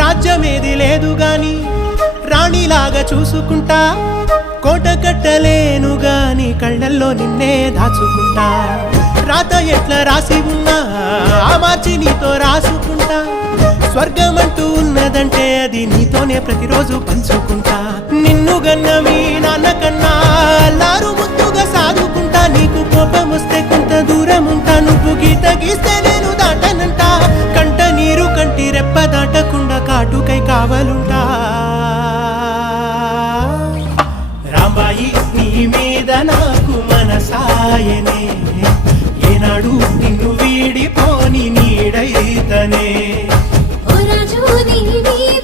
రాజ్యమేది లేదు గాని రాణిలాగా చూసుకుంటా, కోట కట్టలేను గాని కళ్ళల్లో నిన్నే దాచుకుంటా. రాత ఎట్లా రాసి ఉన్నా ఆ మార్చి నీతో రాసుకుంటా. స్వర్గమంటూ ఉన్నదంటే అది నీతోనే ప్రతిరోజు పంచుకుంటా. నిన్ను గన్న మీ నాన్న కన్నా అల్లారు ముద్దుగా సాదుకుంటా. నీకు కోపం వస్తే కొంత దూరం ఉంటా, నువ్వు గీత గీస్తే నేను దాటనంట. కంట నీరు కంటి రెప్ప దాటకుండా కాటుకై కావలుంటా. రాంబాయి నీ మీద నాకు మనసాయనే, ఏనాడు నిన్ను వీడిపోని నీడైతనే. ఓ రాజు నీ మీద